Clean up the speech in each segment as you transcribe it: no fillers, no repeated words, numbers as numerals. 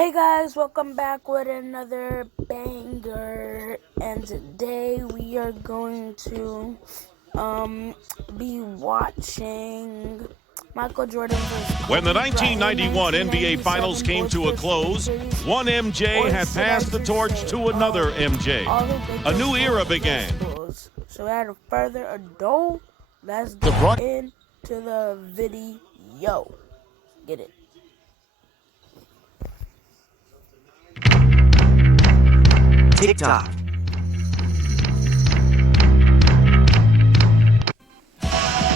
Hey guys, welcome back with another banger, and today we are going to be watching Michael Jordan versus Kobe When the Bryant 1991 NBA Finals came to a close, one MJ had passed the torch to another MJ. A new era began. So without further ado, let's get into the video. Get it. TikTok.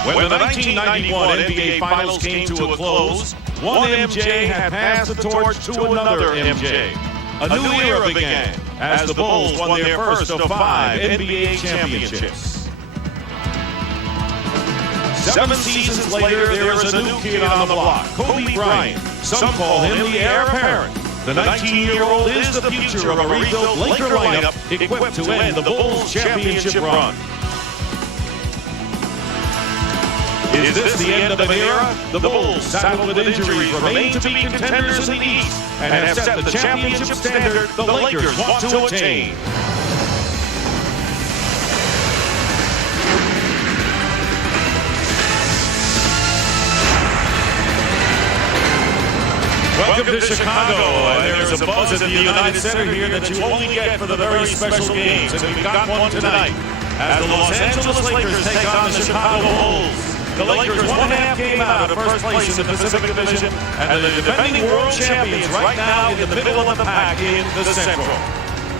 When the 1991 NBA Finals came to a close, one MJ had passed the torch to another MJ. A new era began as the Bulls won their first of 5 NBA championships. 7 seasons later, there is a new kid on the block, Kobe Bryant. Some call him the heir apparent. The 19-year-old is the future of a rebuilt Laker lineup equipped to end the Bulls' championship run. Is this the end of an era? The Bulls, saddled with injuries, remain to be contenders in the East and have set the championship standard the Lakers want to attain. Welcome to Chicago, and there is a buzz at the United Center here that you only get for the very special games, and we've got one tonight. As the Los Angeles Lakers take on the Chicago Bulls. The Lakers one half game out of first place in the Pacific Division, and the defending world champions right now in the middle of the pack in the Central.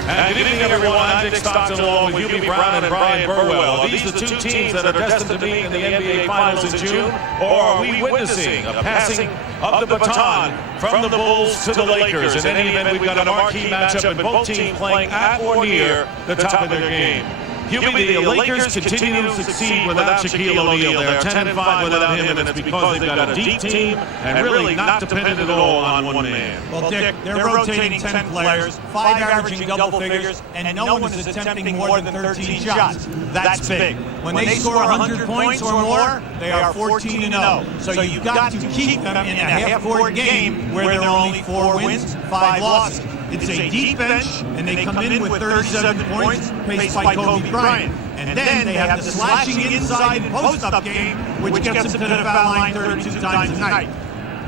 And good evening, everyone. I'm Dick Stockton along with Hubie Brown and Brian Burwell. Are these the two teams that are destined to meet in the NBA Finals in June? Or are we witnessing a passing of the baton from the Bulls to the Lakers? In any event, we've got a marquee matchup with both teams playing at or near the top of their game. Hubie, the Lakers continue to succeed without Shaquille O'Neal. They're 10-5 without him, and it's because they've got a deep team and really not dependent at all on one man. Well, Dick, they're rotating 10 players, 5 averaging double figures, and no one is attempting more than 13 shots. That's big. When they score 100 points or more, they are 14-0. So you've got to keep them in a half-court game where there are only 4 wins, 5 losses. It's a deep bench, and they come in with 37 points, paced by Kobe Bryant. And then they have the slashing inside and post-up game, which gets them to the foul line 32 times a night.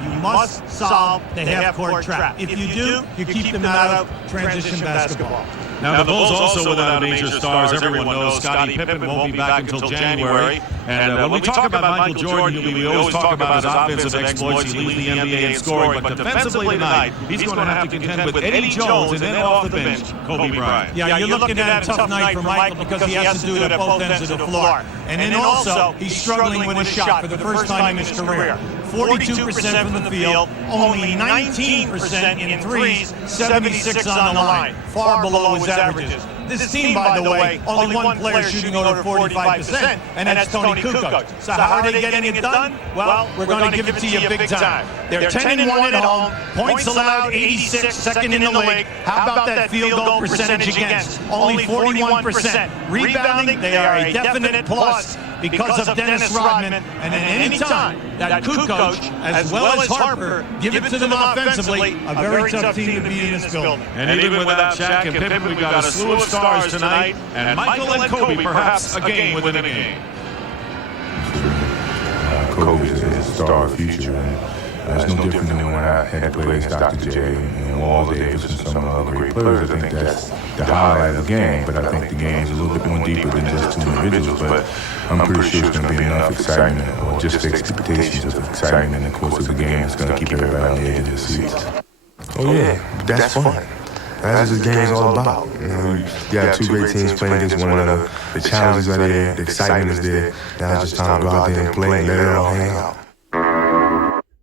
You must solve the half-court trap. If you do, you keep them out of transition basketball. Now, the Bulls also without major stars. Everyone knows Scottie Pippen won't be back until January. And when we talk about Michael Jordan, we always talk about his offensive exploits. He leads the NBA in scoring. But defensively tonight, he's going to have to contend with Eddie Jones and then off the bench, Kobe Bryant. Yeah, you're looking at a tough night for Michael because he has to do it at both ends of the floor. And then also, he's struggling with his shot for the first time in his career. 42% from the field, only 19% in threes, 76 on the line, far below his averages. This team, by the way, only one player shooting over 45%, and that's Tony Kukoc. So how are they getting it done? Well, we're going to give it to you big time. They're 10-1 at home, points allowed 86, second in the league. How about that field goal percentage against? Only 41%. Rebounding, they are a definite plus because of Dennis Rodman. And at any time that Kukoc, as well as Harper, give it to them offensively, a very tough team to beat in this building. And even without Shaq and Pippen, we've got a slew of stars tonight, and Michael and Kobe perhaps a game within a game. Kobe is a star future, and it's no different than when I had to play against Dr. J and Walt Davis and some other great players. I think that's the highlight of the game, but I think the game is a little bit more deeper than just 2 individuals, but I'm pretty sure it's going to be enough excitement, or just expectations of excitement in the course of the game that's going to keep everybody on the edge of the seat. Oh yeah, that's fun. That's what this game is all about. You know, you got 2 great teams playing against one another. The challenges are there, the excitement is there. Now it's just time to go out there and play and let it all hang out.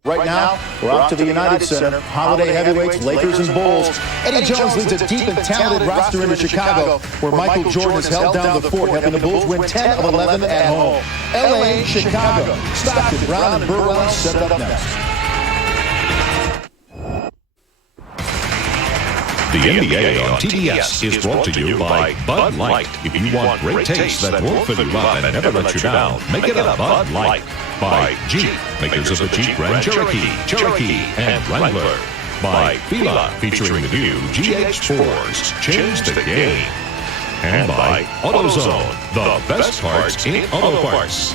Right now, we're off to the United Center. Holiday heavyweights, Lakers and Bulls. Eddie Jones leads a deep and talented roster into Chicago, where Michael Jordan has held down the fort, helping the Bulls win 10 of 11 at home. LA, Chicago. Stockton, Brown, and Burwell set up next. The NBA on TBS is brought to you by Bud Light. If you want great taste that won't fill you up and never let you down, make it a Bud Light. By Jeep, makers of the Jeep Grand Cherokee, and Wrangler. by Fila, featuring the new GH4s. Change the game. And by AutoZone, the best parts in auto parts.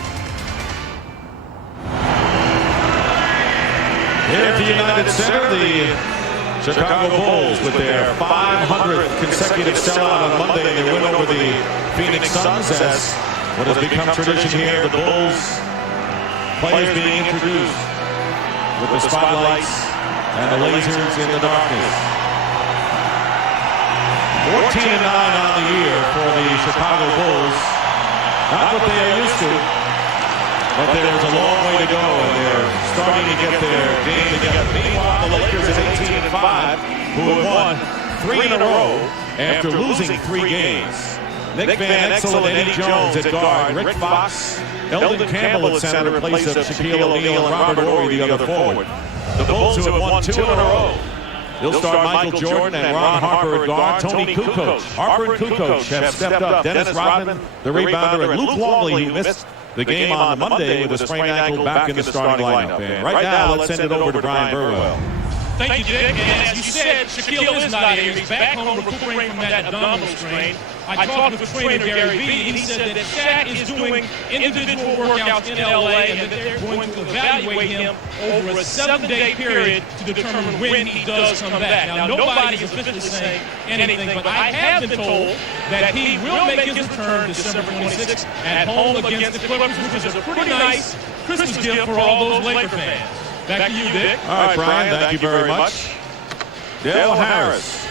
Here at the United Center, the Chicago Bulls with their 500th consecutive sellout on Monday, they win over the Phoenix Suns as what has become tradition here. The Bulls players being introduced with the spotlights and the lasers in the darkness. 14-9 on the year for the Chicago Bulls. Not what they are used to, but there's a long way to go, and they're starting to get their game together. Meanwhile, the Lakers at 18-5, who have won 3 in a row after losing 3 games. Nick Van Exel and Eddie Jones at guard. Rick Fox, Eldon Campbell at center in place of Shaquille O'Neal and Robert Horry, the other forward. The Bulls who have won 2 in a row. They'll start Michael Jordan and Ron Harper at guard. Tony Kukoc. Harper and Kukoc have stepped up. Dennis Rodman, the rebounder, and Luke Longley, who missed the game on Monday with a sprained ankle, back in the starting lineup. And right now, let's send it over to Brian Burwell. Thank you, Dick. And as you said, Shaquille is not here. He's back home recuperating from that abdominal strain. I talked with trainer Gary Vee, and he said that Shaq is doing individual workouts in L.A. and that they're going to evaluate him over a 7-day period to determine when he does come back. Now, nobody is officially saying anything, but I have been told that he will make his return December 26th at home against the Clippers, which is a pretty nice Christmas gift for all those Laker fans. Back to you, Dick. All right, Brian, thank you very much. Dale Harris.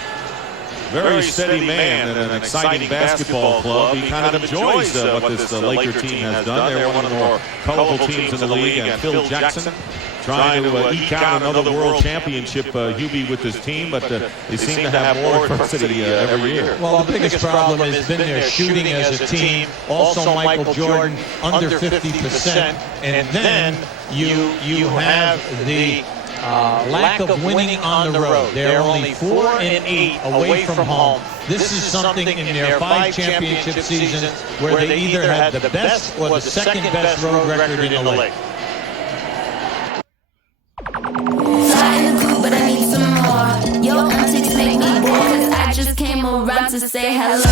Very steady man in an exciting basketball club. He kind of enjoys what this Laker team has done. They're one of the more colorful teams in the league. And Phil Jackson trying to eke out another world championship, Hubie, with his team, but they seem to have more adversity every year. Well, the biggest problem has been their shooting as a team. Also, Michael Jordan under 50%. And then you have the lack of winning on the road. They're only 4-8 away from home. This is something in their 5 championship seasons where they either had the best or the second best road record in the league. But I need some more. Your antics make me bored, 'cause I just came around to say hello.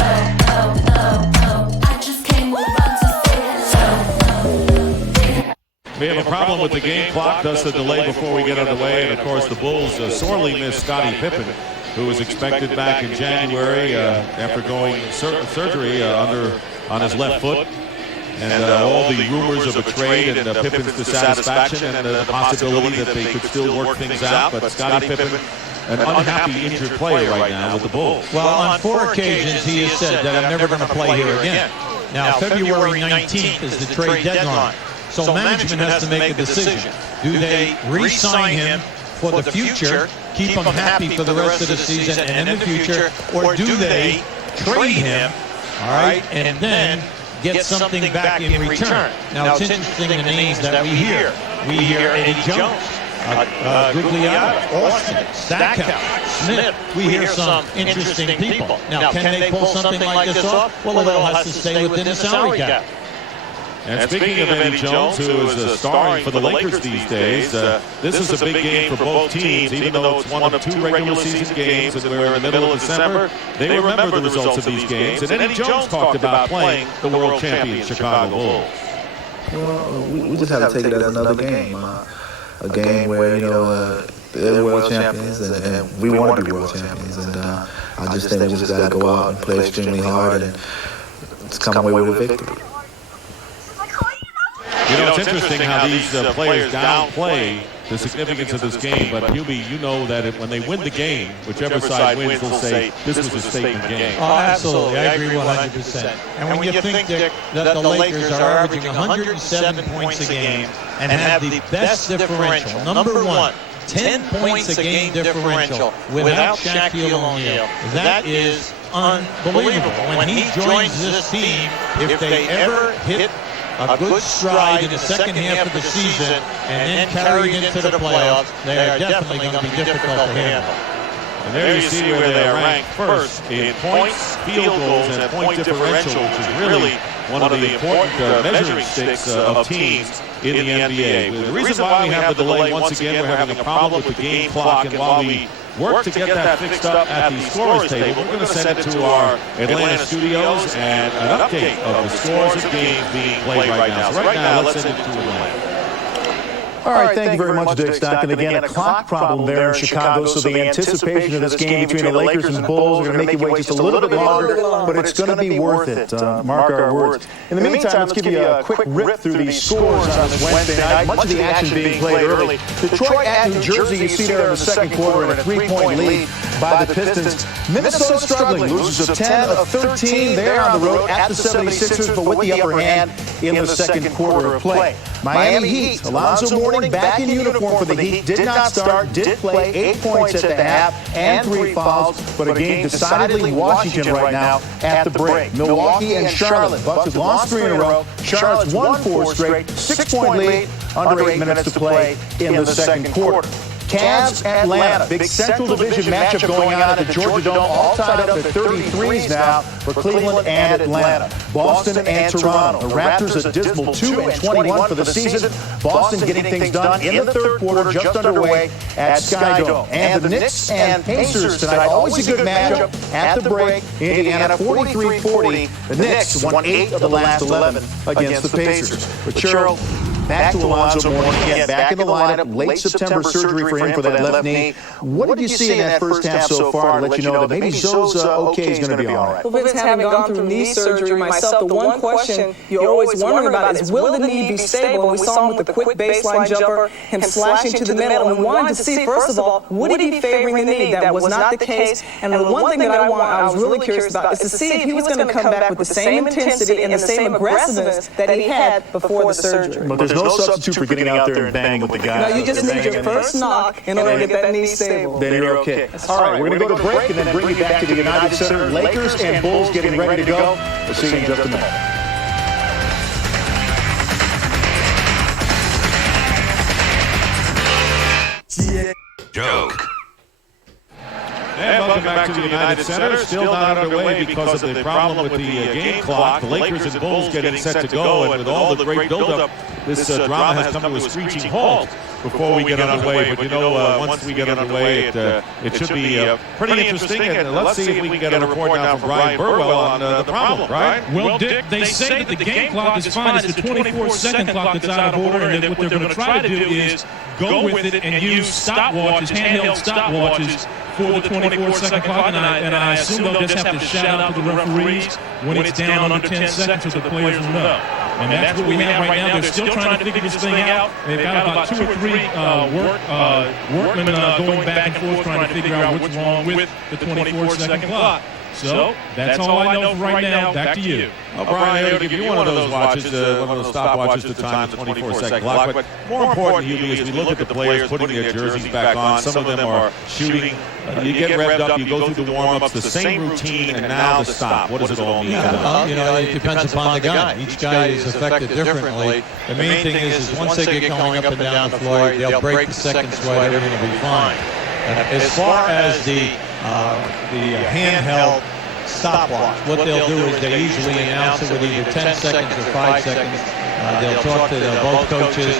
I just came around to say hello. We have a problem with the game clock, thus the delay before we get underway. And, of course, the Bulls sorely missed Scottie Pippen, who was expected back in January after going surgery on his left foot. And all the rumors of a trade and Pippen's dissatisfaction and the possibility that they could still work things out. But Scottie Pippen, an unhappy injured player right now with the Bulls. Well, on 4 occasions he has said that I'm never going to play here again. Now, February 19th is the trade deadline. So management has to make a decision. Do they re-sign him for the future, keep him happy for the rest of the season and in the future, or do they trade him, all right, and then get something back in return? Now, it's interesting the names that we hear. We hear Eddie Jones, Gugliotta, Austin, Stackhouse, Smith. We hear some interesting people. Now, can they pull something like this off? Well, it all has to stay within the salary cap. And speaking of Eddie Jones, who is starring for the Lakers these days, this is a big game for both teams. Even though it's one of 2 regular season games and we're in the middle of December, they remember the results of these games. And Eddie Jones talked about playing the world champion Chicago Bulls. Well, we just have to take it as another game. A game where, they're world champions and we want to be world champions. And I just think we just got to go out and play extremely hard and just come away with a victory. It's interesting how these players downplay the significance of this game, but Hubie, you know that when they win the game, whichever side wins, they'll say this was a statement game. Oh, absolutely. I agree 100%. And when you think that the Lakers are averaging 107 points a game and have the best differential, number 1, 10 points a game differential without Shaquille O'Neal, that is unbelievable. When he joins this team, if they ever hit a good stride in the second half of the season and then carry it into the playoffs, they are definitely going to be difficult to handle. And there you see where they are ranked first in points, field goals, and point differential, which is really one of the important measuring sticks of teams in the NBA. The reason why we have the delay, once again, we're having a problem with the game clock, and while we work to get that fixed up at the scorer's table, we're going to send it to our Atlanta studios and an update of the scores of games being played right now. So right now, let's send it to Atlanta. All right, thank you very much, Dick Stockton. Again, a clock problem there in Chicago, so the anticipation of this game between the Lakers and the Bulls are going to make you wait just a little bit longer, but it's going to be worth it. Mark our words. In the meantime, let's give you a quick rip through these scores on this Wednesday night. Much of the action being played early. Detroit at New Jersey, you see there in the second quarter, in a 3-point lead by the Pistons. Minnesota struggling, losers of 10 of 13. They're on the road at the 76ers, but with the upper hand in the second quarter of play. Miami Heat, Alonzo Mourning back in uniform for the Heat, did not start, did play 8 points at the half and 3 fouls, but a game decidedly Washington right now at the break. Milwaukee and Charlotte, Bucks have lost 3 in a row. Charlotte's won 4 straight, 6-point lead, under 8 minutes to play in the second quarter. Cavs, Atlanta, big Central Division matchup going on at the Georgia Dome, all tied up at 33s now for Cleveland and Atlanta. Boston and Toronto. The Raptors a dismal 2-21 for the season. Boston getting things done in the third quarter, just underway at Sky Dome. And the Knicks and Pacers tonight, always a good matchup at the break. Indiana 43-40. The Knicks won 8 of the last 11 against the Pacers. But Cheryl, back to Alonzo Mourning again, back in the lineup. Late September surgery for him for that left knee. What did you see in that first half so far to let you know that maybe Zo's okay is going to be all right? Well, Vince, having gone through knee surgery myself, the one question you're always wondering about is, will the knee be stable? And we saw him with the quick baseline jumper, him slashing to the middle, and we wanted to see, first of all, would he be favoring the knee? That was not the case. And the one thing that I was really curious about is to see if he was going to come back with the same intensity and the same aggressiveness that he had before the surgery. But there's no substitute for getting out there and banging with the guys. No, you just need your first knock in order to get that knee stable. Then you're okay. All right, we're going to go to break and then bring you back to the United Center. Lakers and Bulls getting ready to go. We'll see you in just a minute. Joke. And welcome back to the United Center. Still not underway because of the problem with the game clock. The Lakers and Bulls getting set to go, and with all the great buildup, this drama has come to a screeching halt before we get underway. But you know, once we get underway, it should be pretty interesting. And let's see if we can get a report now from Brian Burwell on the problem, right? Well, Dick, they say that the game clock is fine. It's the 24-second clock that's out of order, and that what they're going to try to do is go with it and use stopwatches, handheld stopwatches, for the 24-second clock, and I assume they'll just have to shout out to the referees when it's down under 10 seconds so the players will know. And that's what we have right now. They're still trying to figure this thing out. They've got about 2 or 3 workmen going back and forth trying to figure out what's wrong with the 24-second clock. So that's all I know for right now. Back to you. Brian, they ought to give you one of those watches, one of those stopwatches to time the 24-second clock. But more important, Hubie, as we look at the players putting their jerseys back on, some of them are shooting. You get revved up, you go through the warm-ups, the same routine, and now the stop. What does it all mean? It depends upon the guy. Each guy is affected differently. The main thing is once they get going up and down the floor, they'll break the second sweat, everything will be fine. As far as the handheld stopwatch, what they'll do is they usually announce it with either 10 seconds or 5 seconds. They'll talk to both coaches,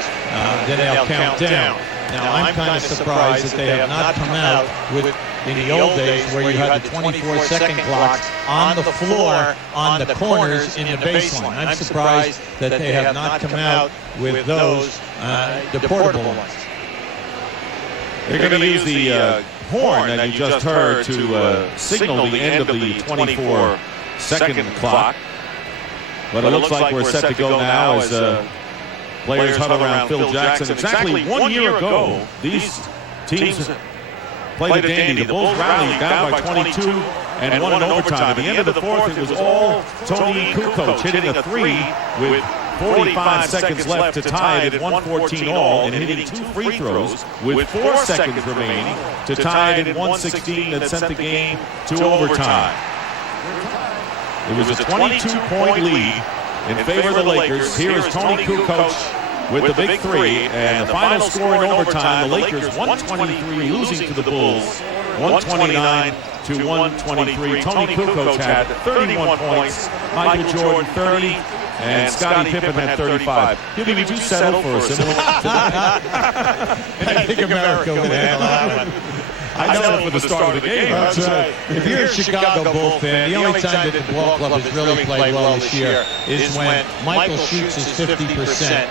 then they'll count down. Now, I'm kind of surprised that they have not come out with, in the old days, where you had the 24-second clocks on the floor, on the corners, in the baseline. I'm surprised that they have not come out with those, the portable ones. They're going to use the horn that you just heard to signal the end of the 24-second clock. But it looks like we're set to go now as players huddle around Phil Jackson. Exactly 1 year ago, these teams played a dandy. The Bulls rallied down by 22 and won in overtime. At the end of the fourth, it was all Tony Kukoc hitting a 3 with 45 seconds left to tie it at 114 all, and hitting 2 free throws with 4 seconds remaining to tie it at 116 that sent the game to overtime. It was a 22-point lead in favor of the Lakers. Here is Tony Kukoc with the big 3, and the final score in overtime, the Lakers 123 losing to the Bulls 129 to 123. Tony Kukoc had 31 points, Michael Jordan 30, and Scottie Pippen had 35. Would you settle for a similar? I think America would handle that one. I know for the start of the game. That's right. If you're a Chicago Bulls fan, the only time that the ball club has really played well this year is when Michael shoots his 50%,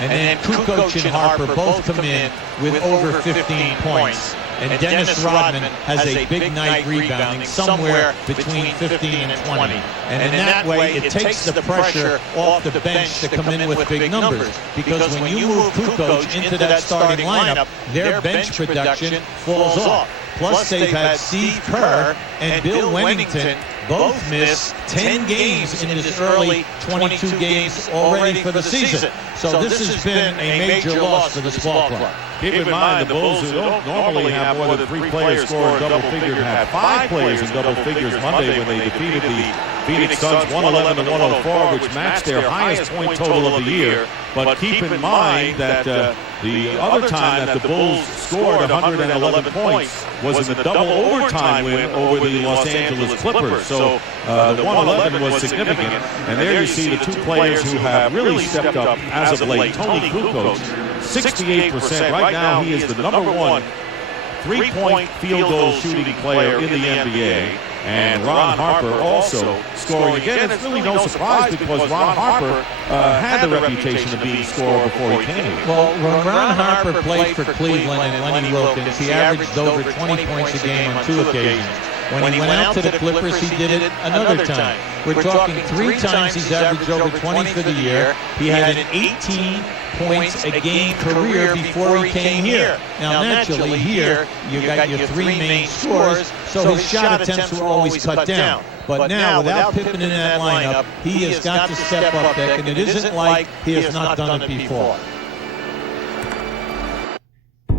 and then Kukoc and Harper both come in with over 15 points. And Dennis Rodman has a big night rebounding somewhere between 15 and 20. And in that way, it takes the pressure off the bench to come in with big numbers. Because when you move Kukoc into that starting lineup, their bench production falls off. Plus, they've had Steve Kerr and Bill Wennington both miss 10 games in this early 22 games already for the season. So this has been a major loss for this ball club. Keep in mind, the Bulls, who don't normally have more than 3 players score in double figures, had 5 players in double figures Monday when they defeated the Phoenix Suns 111-104, which matched their highest point total of the year. But keep in mind that the other time that the Bulls scored 111 points was in the double overtime win over the Los Angeles Clippers. So the 111 was significant. And there you see the 2 players who have really stepped up as of late. Tony Kukoc, 68%. Right now, he is the number 1 3-point field goal shooting player in the NBA. And Ron Harper also scoring again. It's really no surprise because Ron Harper had the reputation of being a scorer before he came here. Well, when Ron Harper played for Cleveland and Lenny Wilkins, he averaged over 20 points a game on 2 occasions. When he went out to the Clippers, he did it another time. We're talking 3 times he's averaged over 20 for the year. He had an 18 points a game career before he came here. Now, naturally, here, you got your 3 main scorers, so his shot attempts were always cut down. But now, without Pippen in that lineup, he has got to step up, Beck, and it isn't like he has not done it before.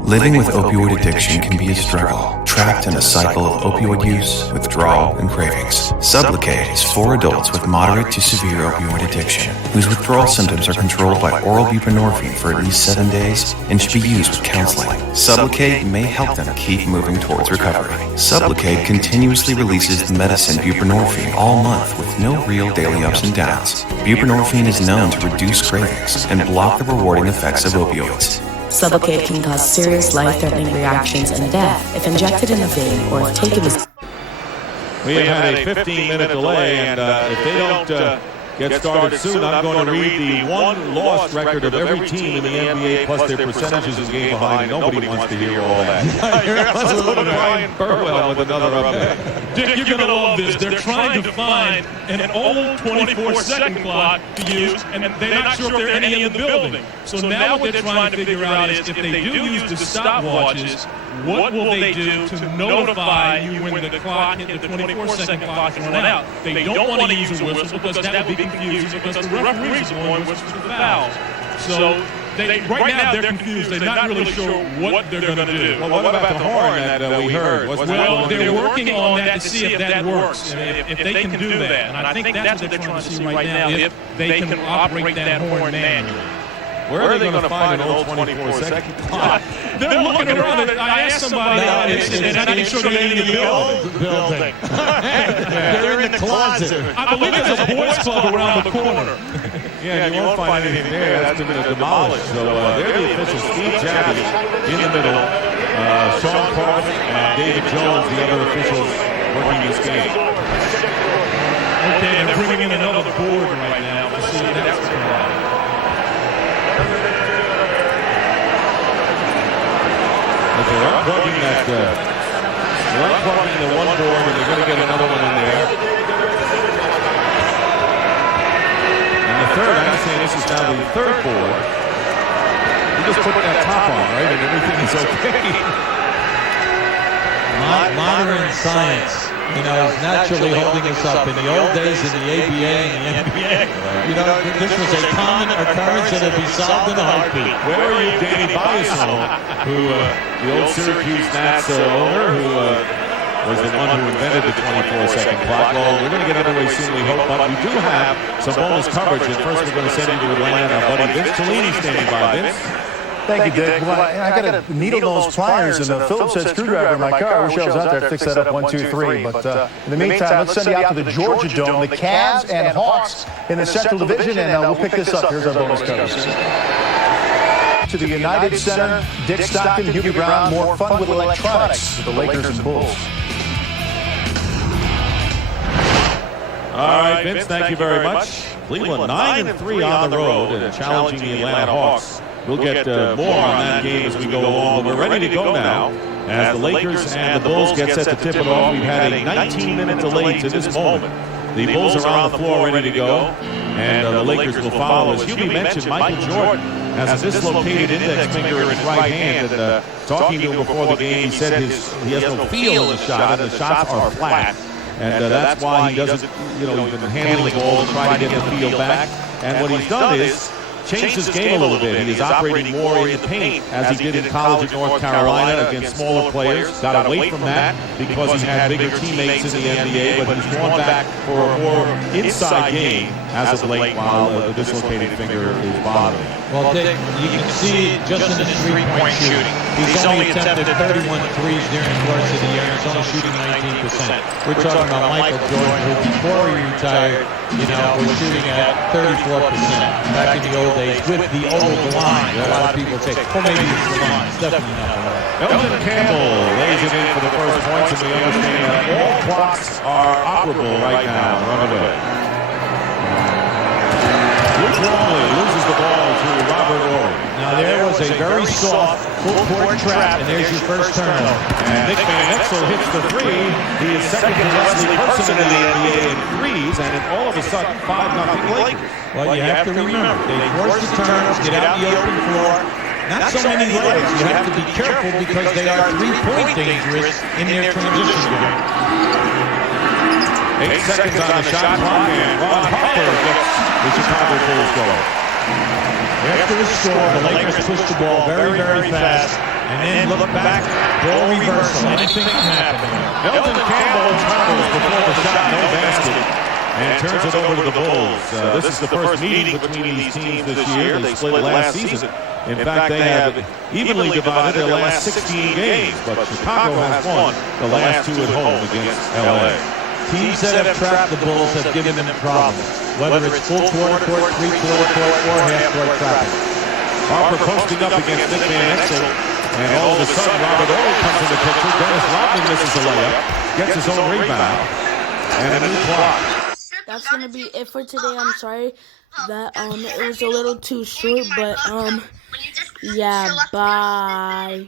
Living with opioid addiction can be a struggle, trapped in a cycle of opioid use, withdrawal, and cravings. Sublocade is for adults with moderate to severe opioid addiction, whose withdrawal symptoms are controlled by oral buprenorphine for at least 7 days and should be used with counseling. Sublocade may help them keep moving towards recovery. Sublocade continuously releases the medicine buprenorphine all month with no real daily ups and downs. Buprenorphine is known to reduce cravings and block the rewarding effects of opioids. Sublocade can cause serious life-threatening reactions and death if injected in the vein or if taken as... We have had a 15-minute delay, and if they don't get started soon, I'm going to read the one-loss record of every team in the NBA plus their percentages in game behind. Nobody wants to hear all that. Let's go to Brian Burwell with another update. Dick, you're going to love this. They're trying to find an old 24-second clock to use, and they're not sure if there are any in the building. So now what they're trying to figure out is if they do use the stopwatches, what will they do to notify you when the clock, the 24-second clock is run out? They don't want to use a whistle because that would be confusing because the referees are blowing whistles for the fouls. So right now they're confused. They're not really sure what they're going to do. Well, what about the horn that we heard? Well, they're working on that to see if that works, if they can do that. And I think that's what they're trying to see right now, if they can operate that horn manually. Where are they going to find an old 24-second clock? They're looking around. I asked somebody, and I'm not sure they're in the building. They're in the closet. I believe there's a boys club around the corner. Yeah, you won't find anything there. That's been demolished. So they're the officials. Steve Javits in the middle. Sean Carter and David Jones, the other officials working this game. Okay, they're bringing in another board right now. Let's see if that's going on. But they're unplugging that. They're unplugging the one board, and they're going to get another one in there. And the third, I understand this is now the third board. You just put that top on, right, and everything is okay. Modern science, is naturally holding us up. In the old days in the ABA and the NBA, this was a common occurrence and it'd be solved in a heartbeat. Where are you, Danny Biasone, who, the old Syracuse Nats owner, who was the one who invented the 24-second clock? Well, we're going to get underway soon, we hope, but we do have some bonus coverage. And first, we're going to send you to Atlanta. Our buddy Vince Tellini standing by. Vince? Thank you, Dick. Well, I got a needle-nose pliers and a Phillips head screwdriver in my car. I wish I was out there to fix that up 1, 2, 3. But in the meantime, let's send you out to the Georgia Dome, the Cavs and Hawks in the Central Division, and we'll pick this up. Here's our bonus coverage. To the United Center, Dick Stockton, Hubie Brown, more fun with electronics with the Lakers and Bulls. All right, Vince, thank you very much. Cleveland 9-3 on the road and challenging the Atlanta Hawks. We'll get more on that game as we go along. We're ready to go now as the Lakers and the Bulls get set to tip it off. We've had a 19-minute delay to this moment. The Bulls are on the floor ready to go, and the Lakers will follow. As Hubie mentioned, Michael Jordan has a dislocated index finger in his right hand, and talking to him before the game, he said he has no feel in the shot, and the shots are flat. And that's why he doesn't, he's been handling the ball and trying to get the feel back. And what he's done is changed his game a little bit. He is operating more in the paint as he did in college at North Carolina against smaller players. Got away from that because he had bigger teammates in the NBA, but he's gone back for a more inside game as of late while the dislocated finger is bothering him. Well, Dick, you can see just in his three-point shooting, he's only attempted 31 threes during the course of the year, and he's only shooting 19%. We're talking about Michael Jordan, who before he retired, was shooting at 34% back in the old days with the old line. A lot of people say, well, maybe it's the line. It's definitely not the line. Elton Campbell lays it in for the first points, and we understand that all clocks are operable right now. Run away. Luke Longley loses the ball to Robert Horry. Now there was a very soft full-court trap, and there's your first turnover. And Nick Van Exel hits the three. He is second to Leslie Person in the NBA in threes, and then all of a sudden, 5-0 Lakers. Well, you have to remember, they force the turnovers, get out the open floor. Not so many layers. You have to be careful because they are three-point dangerous in their transition game. 8 seconds on the shot clock, and Ron Harper gets the Chicago Bulls going. After the score, the Lakers push the ball very, very fast, and then look back, ball reversal, anything can happen. Elton Campbell tumbles before the shot, no basket, and turns it over to the Bulls. This is the first meeting between these teams this year. They split last season. In fact, they have evenly divided their last 16 games, but Chicago has won the last 2 at home against LA. Teams that have trapped the Bulls have given them problems, whether it's full quarter court, three-quarter court, or half-court trapping. Harper posting up against Nick Van Exel, and all of a sudden Robert Horry comes in the picture. Dennis Rodman misses a layup, gets his own rebound, and a new clock. That's gonna be it for today. I'm sorry that it was a little too short, but yeah, bye.